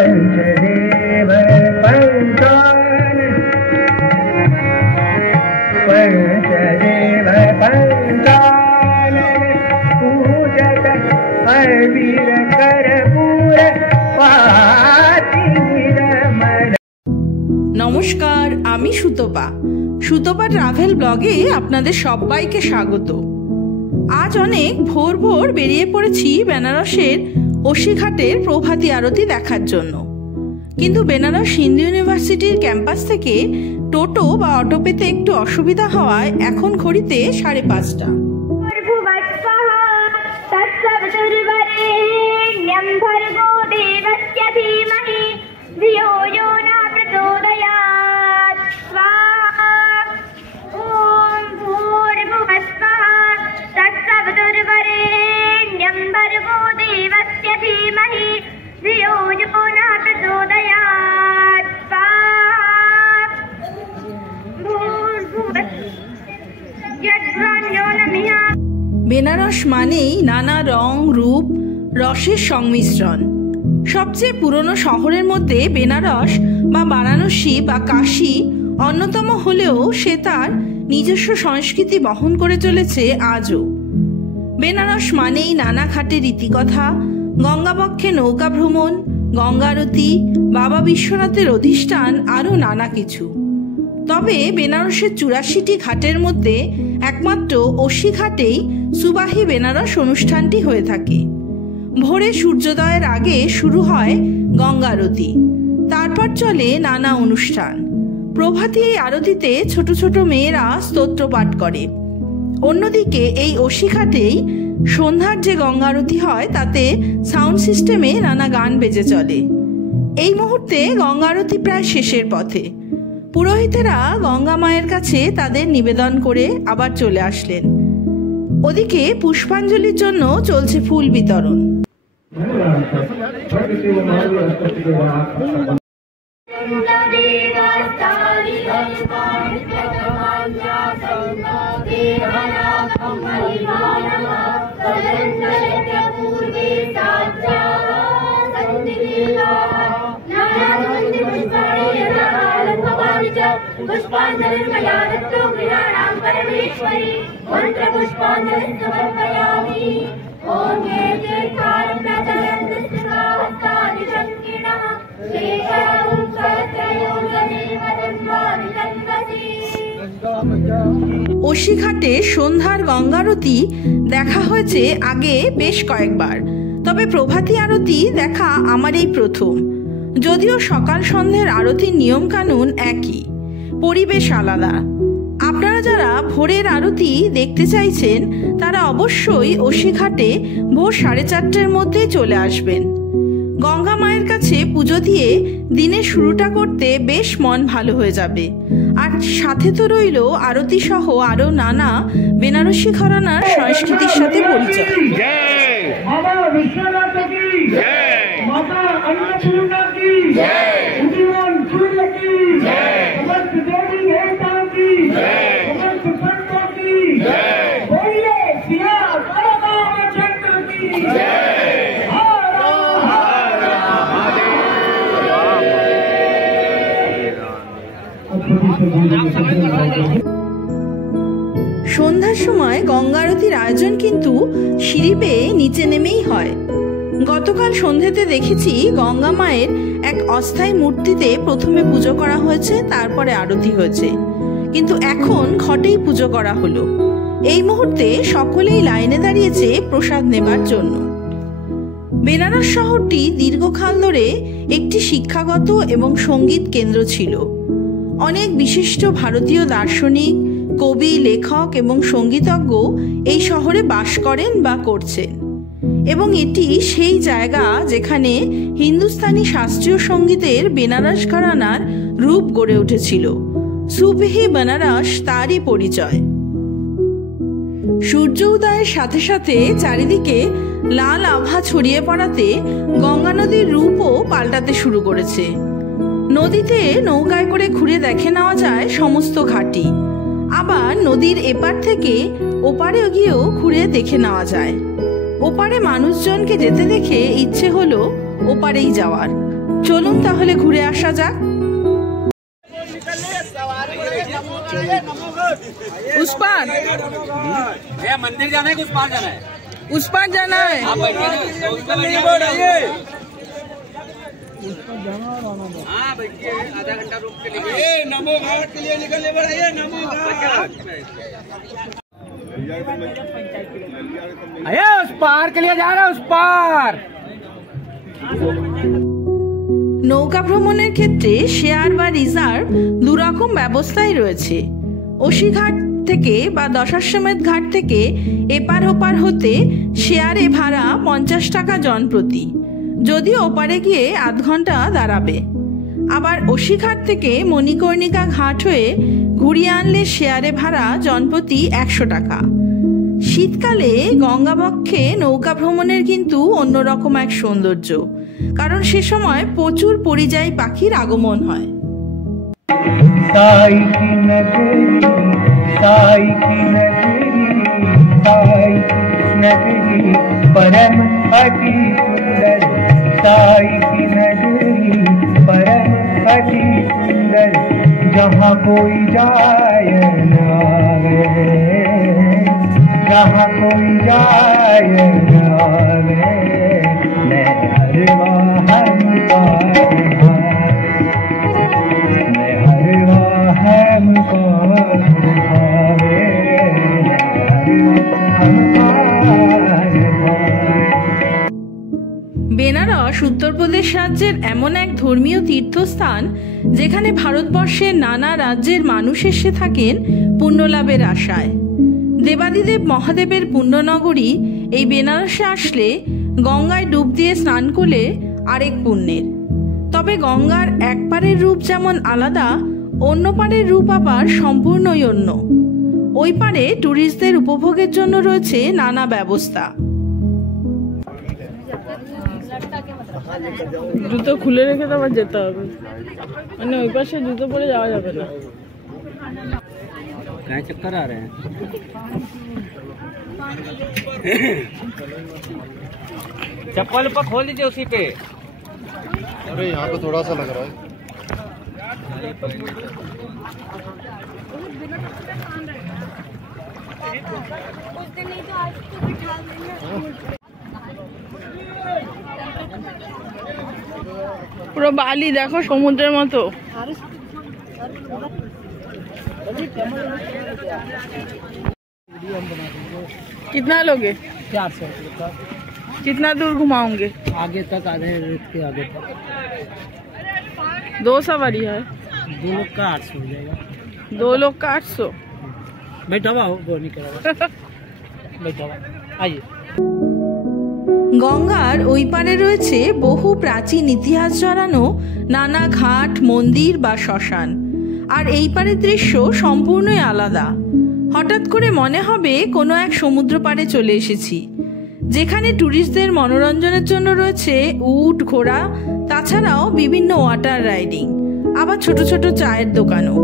पंचदेव पंचान पंचदेव पंचान पूजत अबीर कर्पूर पाति निरमल। নমস্কার, আমি সুতপা। সুতপা ট্রাভেল ব্লগে আপনাদের সবাইকে স্বাগত। আজ অনেক ভোর ভোর বেরিয়ে পড়েছি বেনারসের অসিঘাটের প্রভাতী আরতি দেখার জন্য। কিন্তু বেনারস হিন্দু ইউনিভার্সিটির ক্যাম্পাস থেকে টোটো বা অটো পেতে একটু অসুবিধা হওয়ায় এখন ঘড়িতে 5:30। বেনারস মানেই নানা রং রূপ রসের সংমিশ্রণ। সবচেয়ে পুরনো শহরের মধ্যে বেনারস বা বারাণসী বা কাশী অন্যতম হলেও সে তার নিজস্ব সংস্কৃতি বহন করে চলেছে আজও। বেনারস মানেই নানা ঘাটের রীতিকথা, গঙ্গাবক্ষে নৌকা ভ্রমণ, গঙ্গারতি, বাবা বিশ্বনাথের অধিষ্ঠান, আরও নানা কিছু। তবে বেনারসের 84টি ঘাটের মধ্যে একমাত্র অসিঘাটেই সুবাহি বেনারস অনুষ্ঠানটি হয়ে থাকে। ভোরে সূর্যোদয়ের আগে শুরু হয় গঙ্গারতি, তারপর চলে নানা অনুষ্ঠান। প্রভাতী এই আরতিতে ছোট ছোট মেয়েরা স্তোত্র পাঠ করে। অন্যদিকে এই অসিঘাটেই সন্ধ্যার যে গঙ্গারতি হয় তাতে সাউন্ড সিস্টেমে নানা গান বেজে চলে। এই মুহূর্তে গঙ্গারতি প্রায় শেষের পথে। পুরোহিতেরা গঙ্গা মায়ের কাছে তাদের নিবেদন করে আবার চলে আসলেন। ওদিকে পুষ্পাঞ্জলির জন্য চলছে ফুল বিতরণ। অসিঘাটে সন্ধ্যার গঙ্গারতি দেখা হয়েছে আগে বেশ কয়েকবার, তবে প্রভাতী আরতি দেখা আমার এই প্রথম। যদিও সকাল সন্ধ্যের আরতির নিয়ম কানুন একই, পরিবেশ আলাদা। আপনারা যারা ভোরের আরতি দেখতে চাইছেন তারা অবশ্যই অসিঘাটে ভোর 4:30টার মধ্যে চলে আসবেন। গঙ্গা মায়ের কাছে পুজো দিয়ে দিনের শুরুটা করতে বেশ মন ভালো হয়ে যাবে। আর সাথে তো রইল আরতি সহ আরো নানা বেনারসি ঘরানার সংস্কৃতির সাথে পরিচয়। সন্ধ্যার সময় গঙ্গারতির আয়োজন কিন্তু সিঁড়ি বেয়ে নিচে নেমেই হয়। গতকাল সন্ধ্যেতে দেখেছি গঙ্গা মায়ের এক অস্থায়ী মূর্তিতে প্রথমে পুজো করা হয়েছে, তারপরে আরতি হয়েছে, কিন্তু এখন ঘটেই পুজো করা হলো। এই মুহূর্তে সকলেই লাইনে দাঁড়িয়েছে প্রসাদ নেবার জন্য। বেনারস শহরটি দীর্ঘকাল ধরে একটি শিক্ষাগত এবং সঙ্গীত কেন্দ্র ছিল। অনেক বিশিষ্ট ভারতীয় দার্শনিক, কবি, লেখক এবং সঙ্গীতজ্ঞ এই শহরে বাস করেন বা করছেন, এবং এটি সেই জায়গা যেখানে হিন্দুস্তানি শাস্ত্রীয় সঙ্গীতের বেনারস ঘরানার রূপ গড়ে উঠেছিল। সুবহি বেনারস তারই পরিচয়। সূর্য উদয়ের সাথে সাথে চারিদিকে লাল আভা ছড়িয়ে পড়াতে গঙ্গা নদীর রূপও পাল্টাতে শুরু করেছে। নদীতে নৌকায় করে ঘুরে দেখে নেওয়া যায় সমস্ত ঘাটি, আবার নদীর এপার থেকে ওপারে গিয়েও ঘুরে দেখে নেওয়া যায়। ওপারে মানুষজনকে যেতে দেখে ইচ্ছে হলো ওপারেই যাওয়ার। চলুন তাহলে ঘুরে আসা যাক। उस पार मंदिर जाना है कि उस पार जाना है? उस पार जाना है। हाँ बैठिए। आधा घंटा रुक के लिए नमो घाट के लिए निकलने बढ़ाइए। नमो घाट आया उस पार के लिए जा रहा है। उस पार নৌকা ভ্রমণের ক্ষেত্রে শেয়ার বা রিজার্ভ দুরকম ব্যবস্থাই রয়েছে। অশিঘাট থেকে বা দশাশ্বমেধ ঘাট থেকে এপার ওপার হতে শেয়ারে ভাড়া 50 টাকা জন প্রতি, যদিও ওপারে গিয়ে আধ ঘন্টা দাঁড়াবে। আবার অশিঘাট থেকে মণিকর্ণিকা ঘাট হয়ে ঘুরিয়ে আনলে শেয়ারে ভাড়া জনপ্রতি 100 টাকা। শীতকালে গঙ্গাবক্ষে নৌকা ভ্রমণের কিন্তু অন্যরকম এক সৌন্দর্য, কারণ সে সময় প্রচুর পরিযায়ী পাখির আগমন হয়। साई की नगरी, साई की नगरी, साई की नगरी परम अति सुंदर, साई की नगरी परम अति सुंदर, जहाँ कोई जाय न आवे, जहाँ कोई जाय न आवे, लहर वाहन বেনারস উত্তরপ্রদেশ রাজ্যের এমন এক ধর্মীয় তীর্থস্থান যেখানে ভারতবর্ষের নানা রাজ্যের মানুষ এসে থাকেন পুণ্যলাভের আশায়। দেবাদিদেব মহাদেবের পুণ্যনগরী এই বেনারসে আসলে গঙ্গায় ডুব দিয়ে স্নান করলে আরেক পুণ্যের। তবে গঙ্গার এক পারের রূপ যেমন আলাদা, অন্য পারের রূপ আবার সম্পূর্ণই অন্য। ওই পারে ট্যুরিস্টদের উপভোগের জন্য রয়েছে নানা ব্যবস্থা। জুতো খুলে রেখে তো আবার যেতে হবে, মানে ওই পাশে জুতো পরে যাওয়া যাবে না। कहाँ चक्कर आ रहे हैं? चप्पल ऊपर खोल दीजिए उसी पे। अरे यहाँ पे थोड़ा सा लग रहा है। পুরো বালি দেখো সমুদ্রের মতো। कितना लोगे? 400 कितना दूर घुमाओगे? आगे तक, आधे रेत के आगे तक। 2 सवारी है? 2 लोग का 800 हो जाएगा। 2 लोग का 800। बैठा हुआ हो वो नहीं करा बैठा हुआ आइए। গঙ্গার ওই পারে রয়েছে বহু প্রাচীন ইতিহাস জড়ানো নানা ঘাট, মন্দির বা শ্মশান। আর এই পারের দৃশ্য সম্পূর্ণই আলাদা। হঠাৎ করে মনে হবে কোনো এক সমুদ্র পাড়ে চলে এসেছি, যেখানে ট্যুরিস্টদের মনোরঞ্জনের জন্য রয়েছে উট, ঘোড়া, তাছাড়াও বিভিন্ন ওয়াটার রাইডিং, আবার ছোট ছোট চায়ের দোকানও।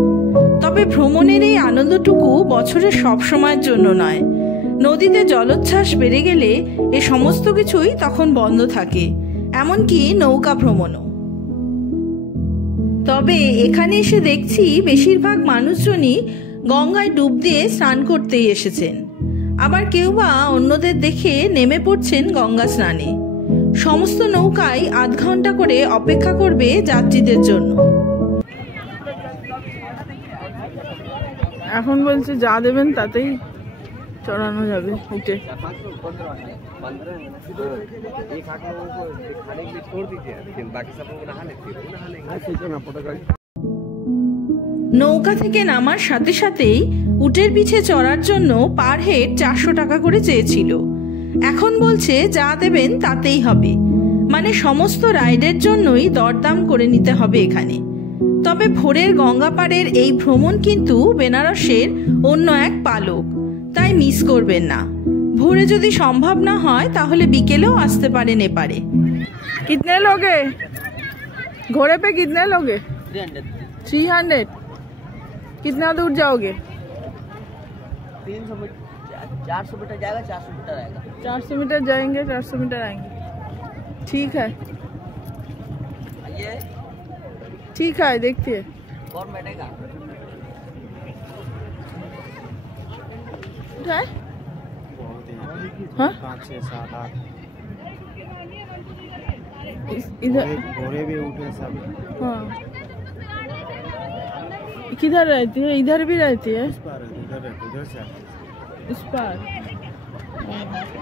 তবে ভ্রমণের এই আনন্দটুকু বছরের সব সময়ের জন্য নয়। নদীতে জলোচ্ছ্বাস বেড়ে গেলে এ সমস্ত কিছুই তখন বন্ধ থাকে, এমনকি নৌকা ভ্রমণও। তবে এখানে এসে দেখছি বেশিরভাগ মানুষজনই গঙ্গায় ডুব দিয়ে স্নান করতেই এসেছেন, আবার কেউ বা অন্যদের দেখে নেমে পড়ছেন গঙ্গা স্নানে। সমস্ত নৌকায় আধ ঘন্টা করে অপেক্ষা করবে যাত্রীদের জন্য। এখন বলছে যা দেবেন তাতেই চড়ানো যাবে উঠে। নৌকা থেকে নামার সাথে সাথেই উটের পিঠে চড়ার জন্য পার হেড 400 টাকা করে চেয়েছিল। এখন বলছে যা দেবেন তাতেই হবে, মানে সমস্ত রাইডের জন্যই দরদাম করে নিতে হবে এখানে। তবে ভোরের গঙ্গা পাড়ের এই ভ্রমণ কিন্তু বেনারসের অন্য এক পালক, তাই মিস করবেন না। ভোরে যদি সম্ভব না হয় তাহলে বিকেলেও আসতে পারেন এপারে। कितने लोगे घोड़े पे? कितने लोगे? 300। कितना दूर जाओगे? 400 मीटर जाएगा, 400 मीटर आएगा। 400 मीटर जाएंगे, 400 मीटर आएंगे। ठीक है, ठीक है, देखते हैं। कौन बैठेगा? उठाए? हाँ? 5 6 7 8 इधर घोड़े भी उठे सब। हाँ। किधर रहती है? इधर भी रहती है? उस पार इधर से उस पार।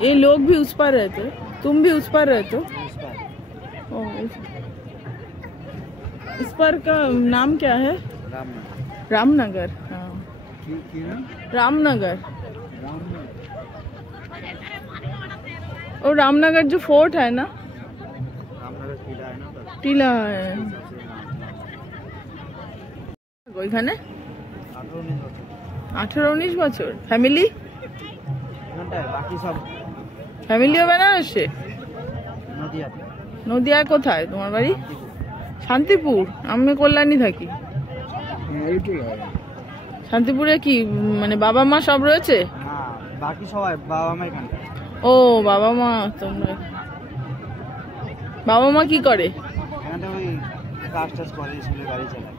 ये लोग भी उस पार रहते हो? तुम भी उस पार रहते हो? उस पार इस पार का नाम क्या है? रामनगर। हाँ, रामनगर। और रामनगर जो फोर्ट है ना, रामनगर किला है ना, टीला है ওইখানে। 18-19 বছর। ফ্যামিলি? বাকি সব ফ্যামিলিও বেনারসে? নদিয়াতে। নদিয়ায় কোথায় তোমার বাড়ি? শান্তিপুর। আমি কল্যাণী থাকি। শান্তিপুরে কি মানে বাবা মা সব রয়েছে? না, বাকি সবাই বাবা মা এখানটা। ও বাবা মা তোমরা। বাবা মা কি করে? এখানটা ওই কাজ টাজ করে, স্কুলে গাড়ি চালায়।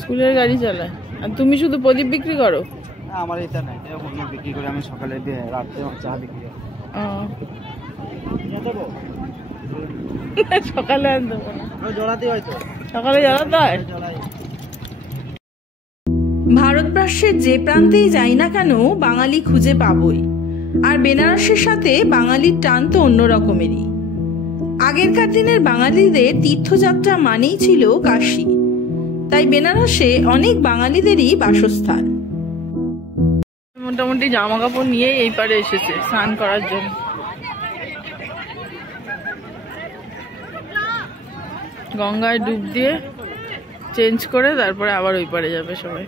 স্কুলের গাড়ি চালায়। আর তুমি শুধু প্রদীপ বিক্রি করো? না, আমার এটা নাই, এরকম বিক্রি করে আমি সকালে রাত্রে চা বিক্রি করি। সকালে আর দেবো না, জ্বলাতে হয় তো, সকালে জ্বালাতে হয়। ভারতবর্ষের যে প্রান্তেই যাই না কেন বাঙালি খুঁজে পাবই। আর বেনারসের সাথে বাঙালির টান তো অন্য রকমেরই। আগেরকার দিনের বাঙালিদের তীর্থযাত্রা মানেই ছিল কাশী, তাই বেনারসে অনেক বাঙালিদেরই বাসস্থান। মোটামুটি জামা কাপড় নিয়ে এই পারে এসেছে স্নান করার জন্য। গঙ্গায় ডুব দিয়ে চেঞ্জ করে তারপরে আবার ওই পারে যাবে সবাই।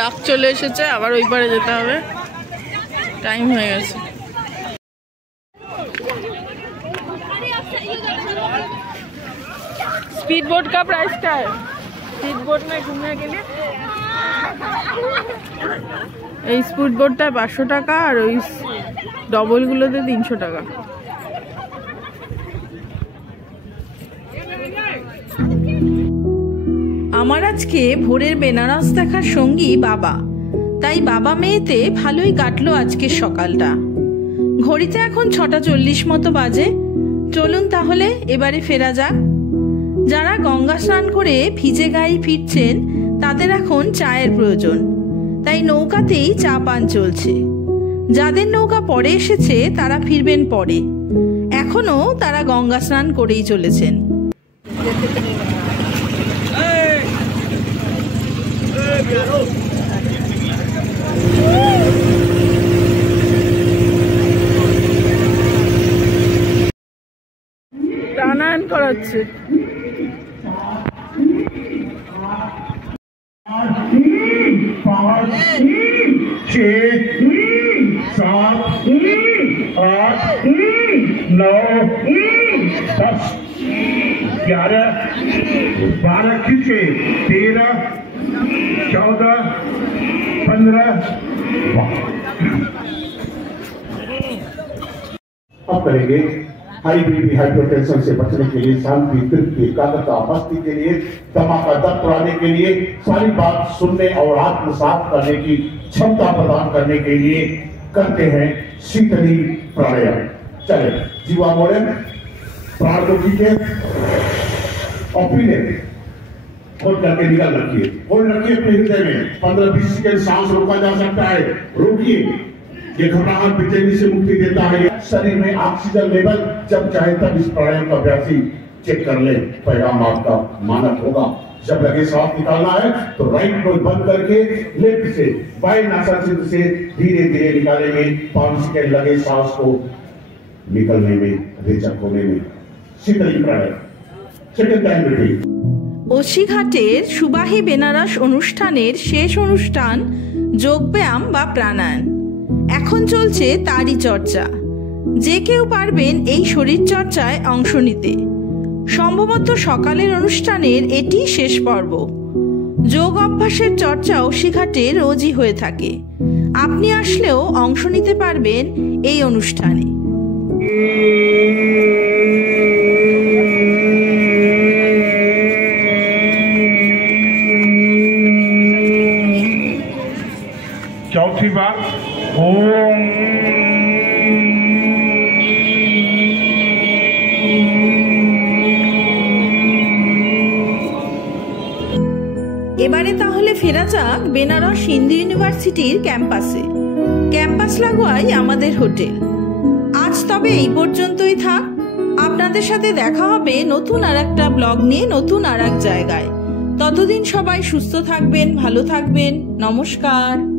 ডাক চলে এসেছে, আবার ওই পারে যেতে হবে, টাইম হয়ে গেছে। स्पीड बोट का प्राइस क्या है? स्पीड बोट में घूमने के लिए এই স্পিড বোটটা 500 টাকা আর ওই ডবল গুলোতে 300 টাকা। আমার আজকে ভোরের বেনারস দেখার সঙ্গী বাবা, তাই বাবা মেয়েতে ভালোই কাটলো আজকের সকালটা। ঘড়িতে এখন 6:40 মতো বাজে। চলুন তাহলে এবারে ফেরা যাক। যারা গঙ্গা স্নান করে ভিজে গায়ে ফিরছেন তাদের এখন চায়ের প্রয়োজন, তাই নৌকাতেই চা পান চলছে। যাদের নৌকা পরে এসেছে তারা ফিরবেন পরে, এখনো তারা গঙ্গা স্নান করেই চলেছেন। প্রাণায়াম করাচ্ছে। 5 6 7 8 9 10 11 12 खींचे 13 14 15। अब करेंगे हाई बीपी हाइपरटेंशन से बचने के लिए, शांति, तृप्ति, एकाग्रता, मस्ती के लिए, धमाका बढ़ाने के लिए, सारी बात सुनने और आत्मसात करने की क्षमता प्रदान करने के लिए करते हैं शीतली प्राणायाम। चले जीवा मोड़े, प्राण को खींचे और पीले, होल्ड करके निकल रखिए, होल्ड रखिए अपने हृदय में। 15-20 सेकंड सांस रोका जा सकता है, रोकिए। ये घबराहट बेचैनी से मुक्ति देता है। शरीर में ऑक्सीजन लेवल जब चाहे तब इस प्राणायाम का अभ्यासी चेक कर ले, पैगाम आपका मानक होगा। जब लगे सांस निकालना है तो राइट नोज बंद करके लेफ्ट से बाएं नासाशिरा से धीरे धीरे निकालेंगे। 5 सेकंड लगे सांस को निकलने में, रेचक होने में। शीतली प्राणायाम सेकंड टाइम रिपीट। ওসিঘাটের সুবাহী বেনারস অনুষ্ঠানের শেষ অনুষ্ঠান যোগব্যায়াম বা প্রাণায়াম। এখন চলছে তারই চর্চা। যে কেউ পারবেন এই শরীর চর্চায় অংশ নিতে। সম্ভবত সকালের অনুষ্ঠানের এটি শেষ পর্ব। যোগ অভ্যাসের চর্চা ওসিঘাটে রোজই হয়ে থাকে। আপনি আসলেও অংশ নিতে পারবেন এই অনুষ্ঠানে। चौथी बात ओम। এবারে তাহলে ফেরা যাক বেনারস হিন্দু ইউনিভার্সিটির ক্যাম্পাসে। ক্যাম্পাস লাগোয়াই আমাদের হোটেল। আজ তবে এই পর্যন্তই থাক। আপনাদের সাথে দেখা হবে নতুন আর একটা ব্লগ নিয়ে, নতুন আর এক জায়গায়। ততদিন সবাই সুস্থ থাকবেন, ভালো থাকবেন। নমস্কার।